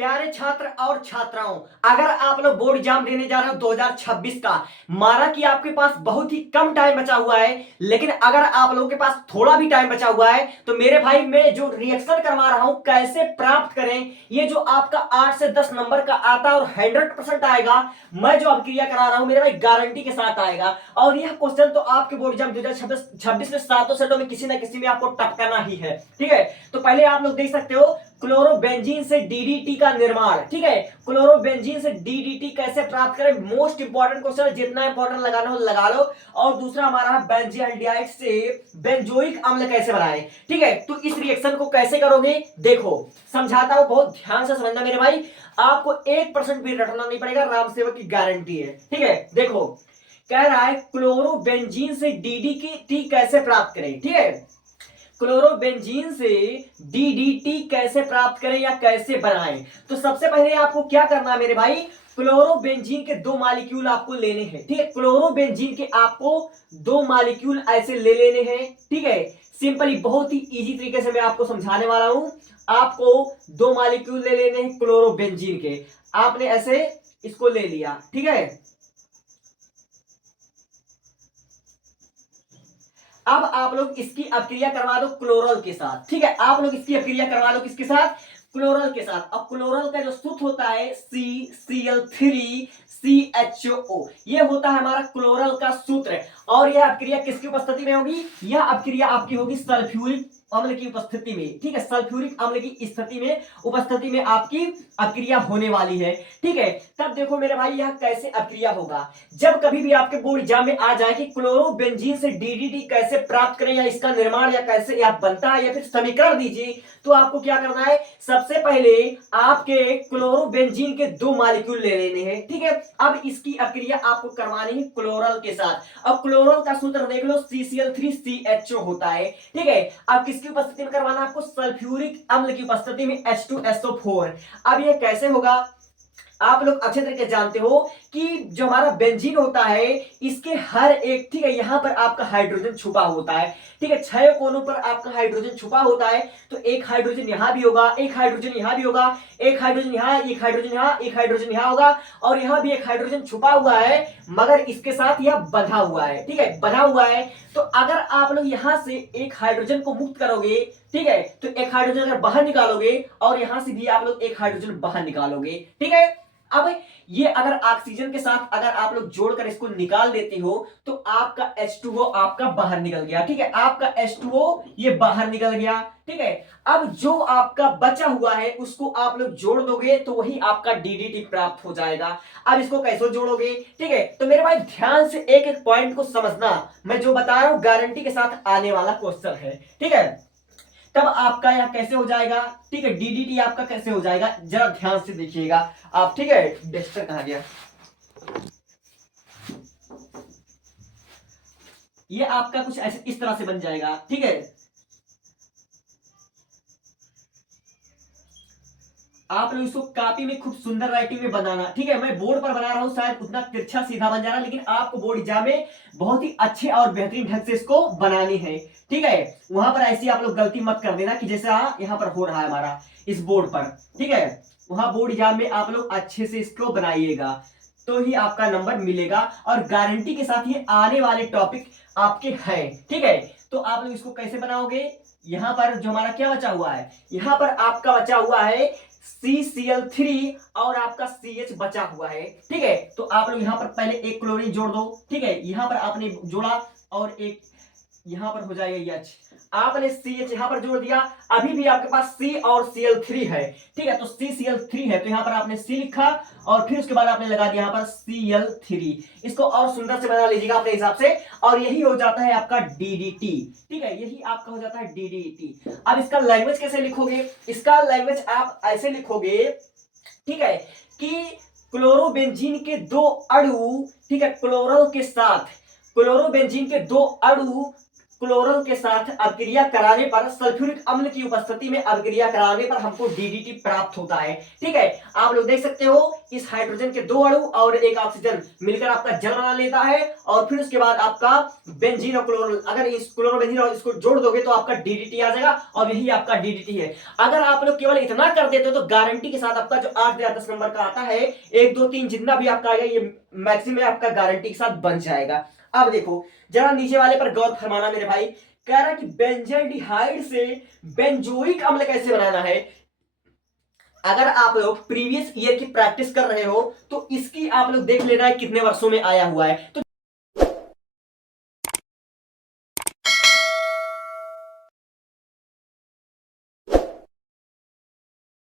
प्यारे छात्र और छात्राओं, अगर आप लोग बोर्ड एग्जाम देने जा रहे हो 2026 का, माना कि आपके पास बहुत ही कम टाइम बचा हुआ है, लेकिन अगर आप लोगों के पास थोड़ा भी टाइम बचा हुआ है तो मेरे भाई मैं जो रिएक्शन करवा रहा हूं कैसे प्राप्त करें, ये जो आपका 8 से 10 नंबर का आता है और 100% आएगा, मैं जो अभिक्रिया करा रहा हूं मेरे भाई गारंटी के साथ आएगा। और यह क्वेश्चन तो आपके बोर्ड एग्जाम 2026 में सातों सेटों में किसी ना किसी में आपको टपकाना ही है। ठीक है, तो पहले आप लोग देख सकते हो क्लोरोबेंजीन से डीडीटी का निर्माण। ठीक है, क्लोरोबेंजीन से डीडीटी कैसे प्राप्त करें, मोस्ट इंपॉर्टेंट क्वेश्चन है, जितना इंपॉर्टेंट लगाना हो लगा लो। और दूसरा हमारा बेंजील्डिहाइड से बेंजोइक अम्ल कैसे बनाएं। ठीक है, तो इस रिएक्शन को कैसे करोगे देखो समझाता हूं, बहुत ध्यान से समझना मेरे भाई, आपको 1% भी रटना नहीं पड़ेगा, राम सेवक की गारंटी है। ठीक है, देखो कह रहा है क्लोरोबेंजीन से डीडीटी कैसे प्राप्त करें। ठीक है, क्लोरोबेंजीन से डीडीटी कैसे प्राप्त करें या कैसे बनाएं। तो सबसे पहले आपको क्या करना है मेरे भाई, क्लोरोबेंजीन के 2 मॉलिक्यूल आपको लेने हैं। ठीक है, क्लोरोबेंजीन के आपको 2 मॉलिक्यूल ऐसे ले लेने हैं। ठीक है, सिंपली बहुत ही इजी तरीके से मैं आपको समझाने वाला हूं। आपको 2 मॉलिक्यूल ले लेने हैं क्लोरोबेंजीन के, आपने ऐसे इसको ले लिया। ठीक है, अब आप लोग इसकी अपक्रिया करवा दो क्लोरल के साथ। ठीक है, आप लोग इसकी अपक्रिया करवा दो किसके साथ, क्लोरल के साथ। अब क्लोरल का जो सूत्र होता है CCl3CHO, ये होता है हमारा क्लोरल का सूत्र। और यह अपक्रिया किसकी उपस्थिति में होगी, यह अपक्रिया आपकी होगी सल्फ्यूरिक अम्ल की उपस्थिति में। ठीक है, सल्फ्यूरिक अम्ल की उपस्थिति में आपकी अपक्रिया होने वाली है। ठीक है, तब देखो मेरे भाई यह कैसे अपक्रिया होगा। जब कभी भी आपके बोर्ड एग्जाम में आ जाए कि क्लोरोबेंजीन से डीडीटी कैसे प्राप्त करें या इसका निर्माण या कैसे या बनता है या फिर समीकरण दीजिए, तो आपको क्या करना है, सबसे पहले आपके क्लोरोबेंजीन के 2 मॉलिक्यूल ले लेने हैं। ठीक है, अब इसकी अपक्रिया आपको करवानी है क्लोरल के साथ। अब क्लोरल का सूत्र देख लो CCl3CHO होता है। ठीक है, अब किसकी उपस्थिति में करवाना है आपको, सल्फ्यूरिक अम्ल की उपस्थिति में H2SO4। अब यह कैसे होगा, आप लोग अच्छे तरीके जानते हो कि जो हमारा बेंजीन होता है इसके हर एक, ठीक है, यहां पर आपका हाइड्रोजन छुपा होता है। ठीक है, 6 कोनों पर आपका हाइड्रोजन छुपा होता है, तो एक हाइड्रोजन यहां भी होगा, एक हाइड्रोजन यहां भी होगा, एक हाइड्रोजन यहां, एक हाइड्रोजन यहां, एक हाइड्रोजन यहां होगा, और यहां भी एक हाइड्रोजन छुपा हुआ है, मगर इसके साथ यह बंधा हुआ है। ठीक है, बंधा हुआ है, तो अगर आप लोग यहां से एक हाइड्रोजन को मुक्त करोगे, ठीक है, तो एक हाइड्रोजन अगर बाहर निकालोगे और यहां से भी आप लोग एक हाइड्रोजन बाहर निकालोगे। ठीक है, अब ये अगर ऑक्सीजन के साथ अगर आप लोग जोड़कर इसको निकाल देते हो तो आपका H2O आपका बाहर निकल गया। ठीक है, आपका H2O ये बाहर निकल गया। ठीक है, अब जो आपका बचा हुआ है उसको आप लोग जोड़ दोगे तो वही आपका डीडीटी प्राप्त हो जाएगा। अब इसको कैसे जोड़ोगे, ठीक है, तो मेरे भाई ध्यान से एक एक पॉइंट को समझना, मैं जो बता रहा हूं गारंटी के साथ आने वाला क्वेश्चन है। ठीक है, तब आपका यह कैसे हो जाएगा, ठीक है, डीडीटी आपका कैसे हो जाएगा जरा ध्यान से देखिएगा आप। ठीक है, डेस्टर कहा गया, ये आपका कुछ ऐसे इस तरह से बन जाएगा। ठीक है, आप लोग इसको कॉपी में खूब सुंदर राइटिंग में बनाना। ठीक है, मैं बोर्ड पर बना रहा हूं, शायद उतना तिरछा सीधा बन जा रहा है, लेकिन आपको बोर्ड एग्जाम में बहुत ही अच्छे और बेहतरीन ढंग से इसको बनानी है। ठीक है, वहां पर ऐसी आप लोग गलती मत कर देना कि जैसा यहाँ पर हो रहा है हमारा इस बोर्ड पर। ठीक है, वहां बोर्ड एग्जाम में आप लोग अच्छे से इसको बनाइएगा तो ही आपका नंबर मिलेगा, और गारंटी के साथ ये आने वाले टॉपिक आपके हैं। ठीक है, तो आप लोग इसको कैसे बनाओगे, यहां पर जो हमारा क्या बचा हुआ है, यहां पर आपका बचा हुआ है CCl3 और आपका CH बचा हुआ है। ठीक है, तो आप लोग यहां पर पहले एक क्लोरीन जोड़ दो। ठीक है, यहां पर आपने जोड़ा और एक यहां पर हो जाएगा H, आपने CH यहां पर जोड़ दिया, अभी भी आपके पास C और Cl3 है। ठीक है, तो CCl3 है तो यहां पर आपने C लिखा और फिर उसके बाद आपने लगा दिया यहां पर Cl3। इसको और सुंदर से बना लीजिएगा अपने हिसाब से, और यही हो जाता है आपका DDT। ठीक है, यही आपका हो जाता है DDT। अब इसका लैंग्वेज कैसे लिखोगे, इसका लैंग्वेज आप ऐसे लिखोगे, ठीक है, कि क्लोरोबेंजीन के 2 अणु, ठीक है, क्लोरल के साथ क्लोरोबेंजीन के 2 अणु क्लोरल के साथ अभिक्रिया कराने पर, सल्फ्यूरिक अम्ल की उपस्थिति में अभिक्रिया कराने पर हमको डीडीटी प्राप्त होता है। ठीक है, आप लोग देख सकते हो इस हाइड्रोजन के 2 अणु और एक ऑक्सीजन मिलकर आपका जल बना लेता है, और फिर उसके बाद आपका बेंजीन और क्लोरल, अगर इस क्लोरोबेंजीन और इसको जोड़ दोगे तो आपका डीडीटी आ जाएगा, और यही आपका डीडीटी है। अगर आप लोग केवल इतना कर देते हो तो गारंटी के साथ आपका जो 8 या 10 नंबर का आता है, 1 2 3 जितना भी आपका आएगा ये मैक्सिमम आपका गारंटी के साथ बन जाएगा। अब देखो जरा नीचे वाले पर गौर फरमाना मेरे भाई, कह रहा है कि बेंजल्डिहाइड से बेंजोइक अम्ल कैसे बनाना है। अगर आप लोग प्रीवियस ईयर की प्रैक्टिस कर रहे हो तो इसकी आप लोग देख लेना है कितने वर्षों में आया हुआ है। तो